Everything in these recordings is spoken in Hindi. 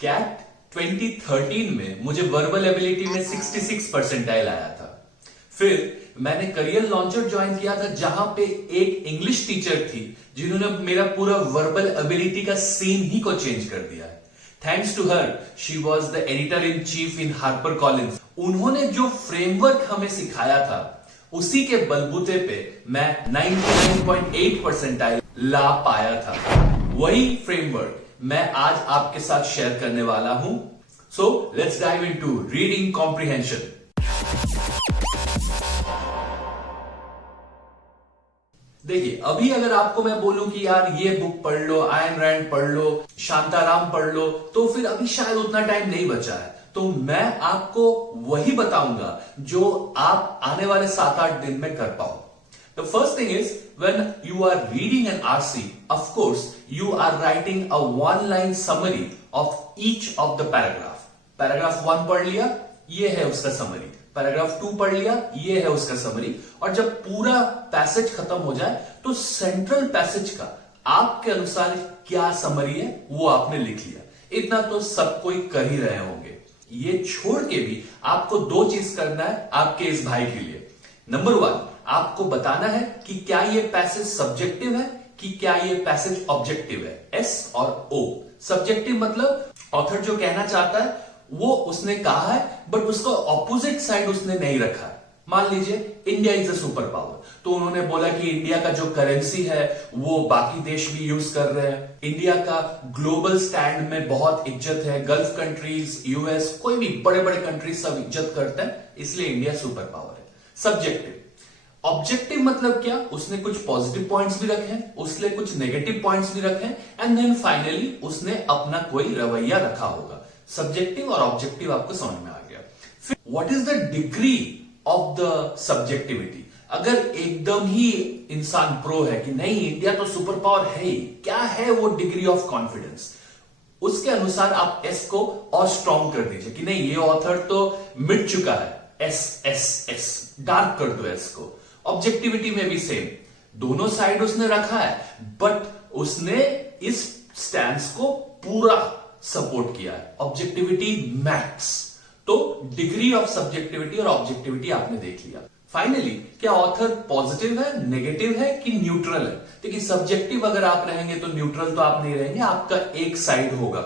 कैट 2013 में मुझे वर्बल एबिलिटी में 66 परसेंटाइल आया था। फिर मैंने करियर लॉन्चर ज्वाइन किया था, जहां पे एक इंग्लिश टीचर थी जिन्होंने मेरा पूरा वर्बल एबिलिटी का सीन ही को चेंज कर दिया है। Thanks to her, she was the editor in chief in Harper Collins. उन्होंने जो फ्रेमवर्क हमें सिखाया था, उसी के बलबूते पे मैं 99.8 परसेंटाइल ला पाया था। वही फ्रेमवर्क मैं आज आपके साथ शेयर करने वाला हूं। So let's dive into reading comprehension. देखिए, अभी अगर आपको मैं बोलूं कि यार ये बुक पढ़ लो, आयन रैंड पढ़ लो, शांताराम पढ़ लो, तो फिर अभी शायद उतना टाइम नहीं बचा है। तो मैं आपको वही बताऊंगा जो आप आने वाले 7-8 दिन में कर पाओ। The first thing is, when you are reading an RC, of course, you are writing a one-line summary of each of the paragraph. Paragraph 1 पढ़ लिया, ये है उसका समरी। पैराग्राफ 2 पढ़ लिया, ये है उसका समरी। और जब पूरा पैसेज खत्म हो जाए तो सेंट्रल पैसेज का आपके अनुसार क्या समरी है वो आपने लिख लिया। इतना तो सब कोई कर ही रहे होंगे। ये छोड़ के भी आपको 2 चीज करना है आपके इस भाई के लिए। नंबर 1, आपको बताना है कि क्या ये पैसेज सब्जेक्टिव है कि क्या ये पैसेज ऑब्जेक्टिव है। एस और ओ। सब्जेक्टिव मतलब ऑथर जो कहना चाहता है वो उसने कहा है, बट उसका ऑपोजिट साइड उसने नहीं रखा है। मान लीजिए India is a super power, तो उन्होंने बोला कि इंडिया का जो करेंसी है वो बाकी देश भी यूज कर रहे हैं, इंडिया का ग्लोबल स्टैंड में बहुत इज्जत है, गल्फ कंट्रीज, यूएस, कोई भी बड़े बड़े कंट्रीज सब इज्जत करते हैं, इसलिए इंडिया सुपर पावर है। सब्जेक्टिव। ऑब्जेक्टिव मतलब क्या, उसने कुछ पॉजिटिव पॉइंट्स भी रखे हैं, उसने कुछ नेगेटिव पॉइंट्स भी रखे हैं, एंड देन फाइनली उसने अपना कोई रवैया रखा होगा। सब्जेक्टिव और ऑब्जेक्टिव आपको समझ में आ गया। फिर what is the degree of the subjectivity. अगर एकदम ही इंसान प्रो है कि नहीं इंडिया तो सुपर पावर है ही, क्या है वो डिग्री ऑफ कॉन्फिडेंस, उसके अनुसार आप एस को और स्ट्रॉन्ग कर दीजिए कि नहीं ये ऑथर तो मिट चुका है, एस एस एस डार्क कर दो एस को। ऑब्जेक्टिविटी में भी सेम, दोनों साइड उसने रखा है, बट उसने इस स्टैंस को पूरा सपोर्ट किया है। Objectivity max. तो डिग्री ऑफ सब्जेक्टिविटी और ऑब्जेक्टिविटी आपने देख लिया। फाइनली क्या ऑथर पॉजिटिव है, नेगेटिव है कि न्यूट्रल है। देखिए, सब्जेक्टिव अगर आप रहेंगे तो न्यूट्रल तो आप नहीं रहेंगे, आपका एक साइड होगा।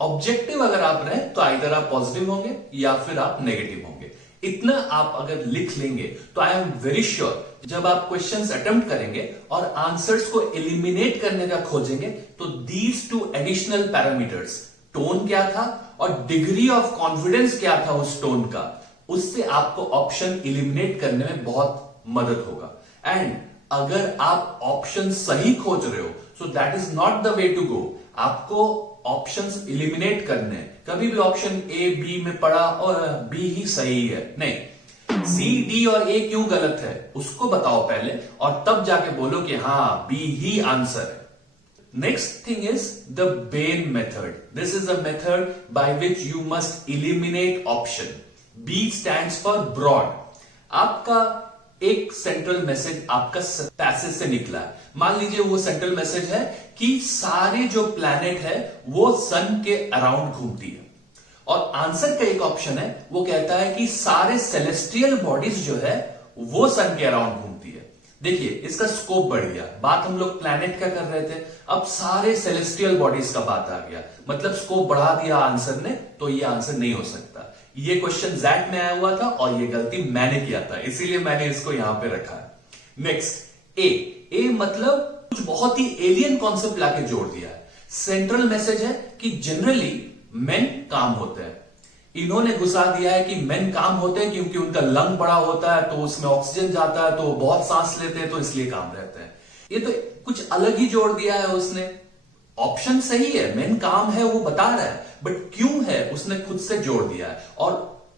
ऑब्जेक्टिव अगर आप रहे तो आइदर आप पॉजिटिव होंगे या फिर आप नेगेटिव होंगे। इतना आप अगर लिख लेंगे तो आई एम वेरी श्योर जब आप क्वेश्चंस अटेम्प्ट करेंगे और आंसर्स को एलिमिनेट करने का खोजेंगे तो दीज 2 एडिशनल पैरामीटर्स, टोन क्या था और डिग्री ऑफ कॉन्फिडेंस क्या था उस टोन का, उससे आपको ऑप्शन एलिमिनेट करने में बहुत मदद होगा। एंड अगर आप ऑप्शन सही खोज रहे हो so that is not the way to go. आपको ऑप्शंस एलिमिनेट करने हैं। कभी भी ऑप्शन ए बी में पड़ा और बी ही सही है, नहीं, सी डी और ए क्यों गलत है उसको बताओ पहले, और तब जाके बोलो कि हाँ बी ही आंसर है। Next thing is the BEN method. This is a method by which you must eliminate option. B stands for broad. आपका एक सेंट्रल मैसेज आपका पैसेज से निकला है। मान लीजिए वो सेंट्रल मैसेज है कि सारे जो प्लैनेट है वो सन के अराउंड घूमती है, और आंसर का एक ऑप्शन है वो कहता है कि सारे सेलेस्टियल बॉडीज जो है वो सन के अराउंड घूमती है। देखिए, इसका स्कोप बढ़ गया। बात हम लोग प्लैनेट का कर रहे थे, अब सारे सेलेस्टियल बॉडीज का बात आ गया, मतलब स्कोप बढ़ा दिया आंसर ने, तो ये आंसर नहीं हो सकता। ये क्वेश्चन जैट में आया हुआ था और ये गलती मैंने किया था, इसीलिए मैंने इसको यहां पे रखा है। नेक्स्ट, ए मतलब कुछ बहुत ही एलियन कॉन्सेप्ट लाके जोड़ दिया है। सेंट्रल मैसेज है कि जनरली मेन काम होते हैं, इन्होंने घुसा दिया है कि मेन काम होते हैं क्योंकि उनका लंग बड़ा होता है तो उसमें ऑक्सीजन जाता है तो बहुत सांस लेते हैं तो इसलिए काम रहते हैं। ये तो कुछ अलग ही जोड़ दिया है उसने। ऑप्शन सही है, मेन काम है वो बता रहा है, बट क्यों है उसने खुद से जोड़ दिया है। और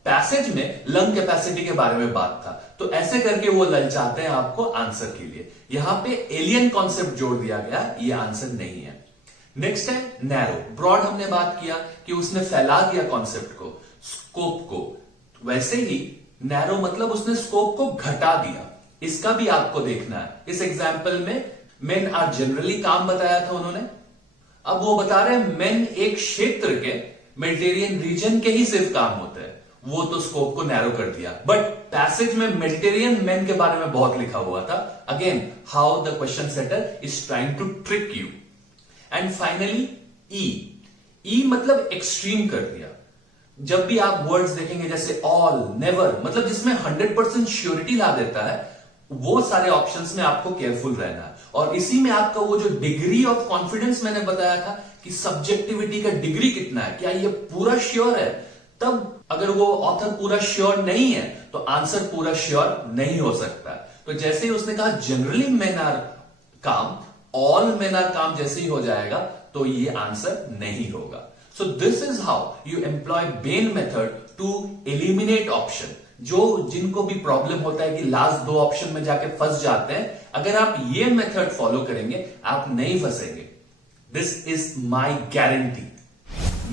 पैसेज में लंग कैपेसिटी के बारे में बात था, तो ऐसे करके वो ललचाते हैं आपको आंसर के लिए। यहां पे एलियन कॉन्सेप्ट जोड़ दिया गया, ये आंसर नहीं है। नेक्स्ट है नैरो। ब्रॉड हमने बात किया कि उसने फैला दिया कॉन्सेप्ट को, स्कोप को। वैसे ही नैरो मतलब उसने स्कोप को घटा दिया। इसका भी आपको देखना है। इस एग्जाम्पल में मेन आर जनरली काम बताया था उन्होंने, अब वो बता रहे हैं मेन एक क्षेत्र के मेडिटेरियन रीजन के ही सिर्फ काम होते हैं, वो तो स्कोप को नैरो कर दिया। बट पैसेज में मेडिटेरियन मैन के बारे में बहुत लिखा हुआ था। Again, how the question setter is trying to trick you. And finally uh मतलब एक्सट्रीम कर दिया। जब भी आप वर्ड्स देखेंगे जैसे ऑल, नेवर, मतलब जिसमें 100% श्योरिटी ला देता है, वो सारे ऑप्शंस में आपको केयरफुल रहना है। और इसी में आपका वो जो डिग्री ऑफ कॉन्फिडेंस मैंने बताया था कि सब्जेक्टिविटी का डिग्री कितना है, क्या ये पूरा श्योर है, तब अगर वो ऑथर पूरा श्योर नहीं है तो आंसर पूरा श्योर नहीं हो सकता। तो जैसे ही उसने कहा जनरली मेन आर काम, ऑल मेन आर काम जैसे ही हो जाएगा तो ये आंसर नहीं होगा। So this is how you employ BEN method to eliminate option. जो जिनको भी प्रॉब्लम होता है कि लास्ट दो ऑप्शन में जाके फंस जाते हैं, अगर आप ये मेथड फॉलो करेंगे आप नहीं फंसेंगे। This is my guarantee.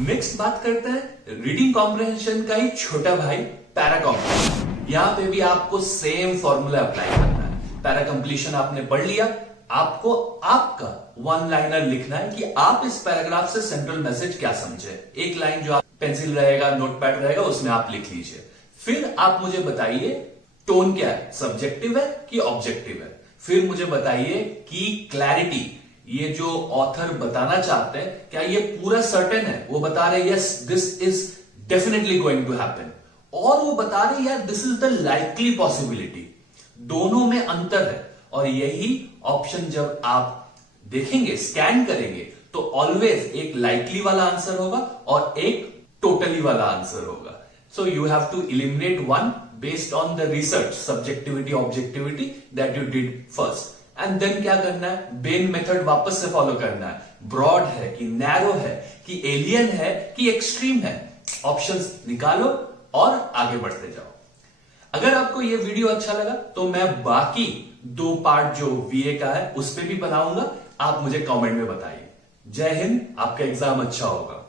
Next बात करते हैं रीडिंग कॉम्प्रिहेंशन का ही छोटा भाई पैरा कॉम्प्लीशन। यहां पे भी आपको सेम फॉर्मूला अप्लाई करना है। पैरा कंप्लीशन आपने पढ़ लिया, आपको आपका वन लाइनर लिखना है कि आप इस पैराग्राफ से सेंट्रल मैसेज क्या समझे। एक लाइन जो आप पेंसिल रहेगा, नोटपैड रहेगा, उसमें आप लिख लीजिए। फिर आप मुझे बताइए टोन क्या है, सब्जेक्टिव है कि ऑब्जेक्टिव है। फिर मुझे बताइए कि क्लैरिटी, ये जो ऑथर बताना चाहते हैं, क्या ये पूरा सर्टेन है, वो बता रहे yes this is definitely going to happen, और वो बता रहे यार this is the likely possibility. दोनों में अंतर है। और यही ऑप्शन जब आप देखेंगे, स्कैन करेंगे, तो ऑलवेज एक लाइकली वाला आंसर होगा और एक टोटली वाला आंसर होगा। So you have to eliminate one based on the research, subjectivity, objectivity that you did first. And then क्या करना है, बेन मेथड वापस से फॉलो करना है। ब्रॉड है कि नैरो है कि एलियन है कि एक्सट्रीम है, ऑप्शंस निकालो और आगे बढ़ते जाओ। अगर आपको यह वीडियो अच्छा लगा तो मैं बाकी 2 पार्ट जो वीए का है उस पर भी बनाऊंगा। आप मुझे कमेंट में बताइए। जय हिंद, आपका एग्जाम अच्छा होगा।